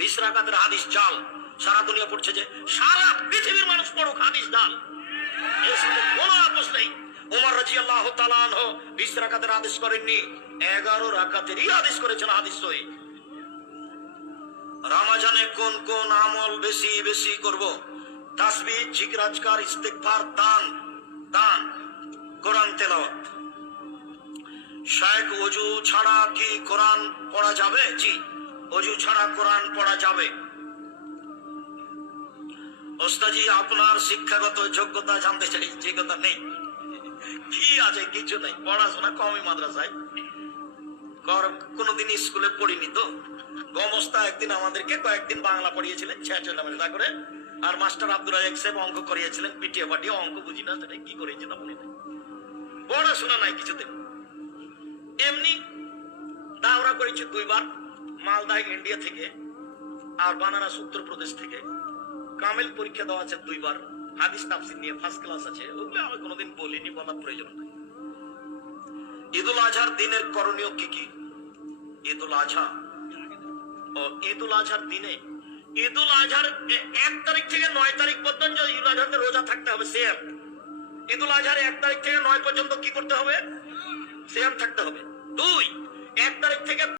20 রাকাতের হাদিস জাল, সারা দুনিয়া পড়ছে, যে সারা পৃথিবীর মানুষ পড়ুক হাদিস জাল, এর সাথে কোনো আপোষ নেই। ওমর রাদিয়াল্লাহু তাআলা আনহু 20 রাকাতের হাদিস করেননি, 11 রাকাতেরই হাদিস করেছেন, হাদিস সহিহ। রমজানে কোন কোন আমল বেশি বেশি করব? তাসবিহ, জিকির, আজকার, ইস্তিগফার, দান, কোরআন তেলাওয়াত। শায়েখ, ওযু ছাড়া কি কোরআন পড়া যাবে? জি, ওযু ছাড়া কোরআন পড়া যাবে। ওস্তাদজি, আপনার শিক্ষাগত যোগ্যতা জানতে চাই। যোগ্যতা নেই, কি আছে? কিছু নেই, পড়াশোনা কমই মাদ্রাসায়, কোনোদিন স্কুলে পড়িনি তো। গমস্তা একদিন আমাদেরকে কয়েকদিন বাংলা পড়িয়েছিলেন ছেঁচা করে, আর মাস্টার আব্দুল রাজাক সাহেব অঙ্ক করিয়েছিলেন পিটিয়ে পাটিয়ে। অঙ্ক বুঝি না, সেটা কি করিয়েছিল মনে নেই। পড়াশোনা নাই কিছুতে। এমনি দাওরা করেছি 2 বার, মালদা ইন্ডিয়া থেকে আর বানারস উত্তরপ্রদেশ থেকে। কামেল পরীক্ষা দেওয়া আছে 2 বার, হাদিস তাফসীর নিয়ে ফার্স্ট ক্লাস আছে। ওগুলো আমি কোনোদিন বলিনি, বলার প্রয়োজন নাই। ঈদুল আজহার দিনের করণীয় কি কি? ঈদুল আজহা ও ঈদুল আজহার দিনে, ঈদুল আজহার 1 তারিখ থেকে 9 তারিখ পর্যন্ত ঈদুল আজহাতে রোজা থাকতে হবে, সিয়াম। ঈদুল আজহার 1 তারিখ থেকে 9 পর্যন্ত কি করতে হবে? সিয়াম থাকতে হবে। 2, 1 তারিখ থেকে